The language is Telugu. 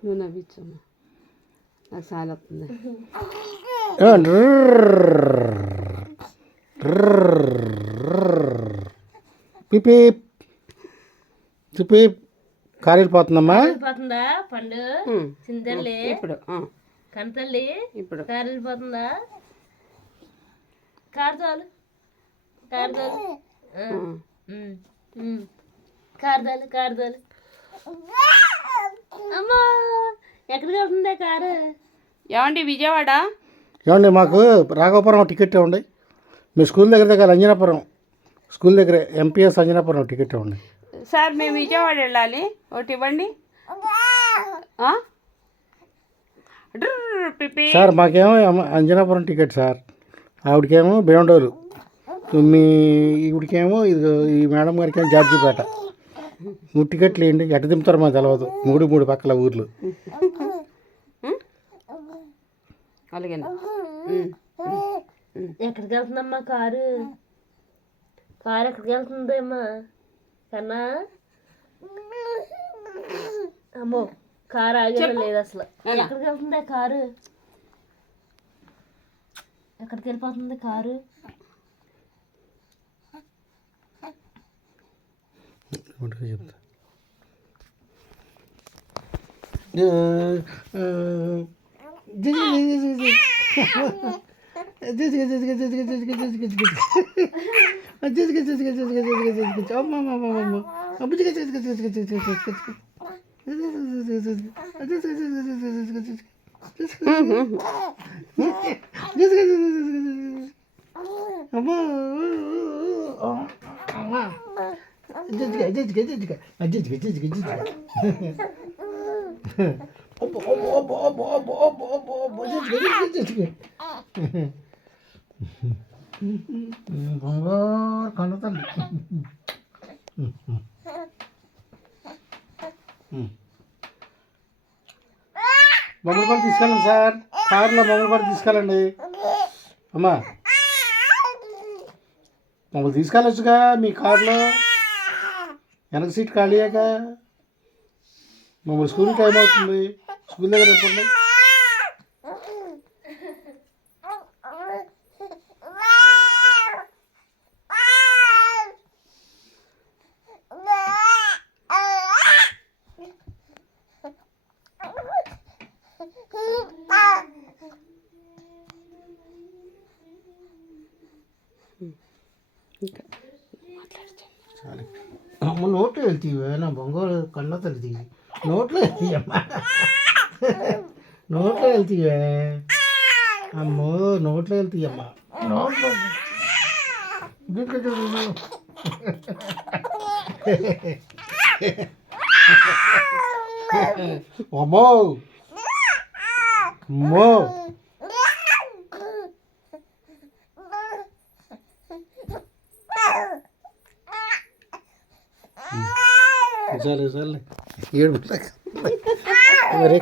నువ్వు నవ్వించమ్మా, నాకు చాలా వస్తుంది. పిపి పిపి కారు వెళ్ళిపోతుందమ్మా. పోతుందా పండు చింతల్లి ఇప్పుడు కనతల్లి ఇప్పుడు కారు వెళ్ళిపోతుందా? కారుదాలు కారుదాలు కారుదాలు కారుదాలు. అమ్మా ఎక్కడికి వెళ్తుందా కారు? ఏమండి విజయవాడ? ఏమండి మాకు రాఘవపురం టికెట్ ఇవ్వండి. మీ స్కూల్ దగ్గర అంజనాపురం స్కూల్ దగ్గర ఎంపీఎస్ అంజనాపురం టికెట్ ఇవ్వండి. సార్ మేము విజయవాడ వెళ్ళాలి, ఒకటి ఇవ్వండి. సార్ మాకేమో అంజనాపురం టికెట్ సార్, ఆవిడకేమో బేండోలు, మీ ఈవిడికేమో ఇది ఈ మేడం గారికి ఏమో జార్జిపేట. 3 టికెట్లు వేయండి. ఎట్ట దింపుతారు మాకు తెలియదు. 3 పక్కల ఊర్లు. అలాగే. ఎక్కడికి వెళ్తుందమ్మా కారు? కారు ఎక్కడికి వెళ్తుందమ్మా కన్నా? అమ్మో కారు ఆగేలా లేదు అసలు. ఎక్కడికి వెళ్తుందా కారు? ఎక్కడికి వెళ్ళిపోతుంది కారు? చెప్తా కన్న తల్లి. మంగళపడి తీసుకెళ్ళండి సార్, కారులో మంగళపడి తీసుకెళ్ళండి. అమ్మా మమ్మల్ని తీసుకెళ్ళొచ్చుగా మీ కారులో, వెనక సీట్ ఖాళీయాక. మమ్మల్ని స్కూల్ టైం అవుతుంది, స్కూల్ దగ్గర చెప్పండి. అమ్మ నోట్లో వెళ్తీవే నా బొంగోలు కన్న తల్లి, నోట్లో వెళ్తీయమ్మా, నోట్లో వెళ్తీవే అమ్మో, నోట్లో వెళ్తీయమ్మా, నోట్లో అమ్మో అమ్మో. చాలు చాలు ఏడు మరే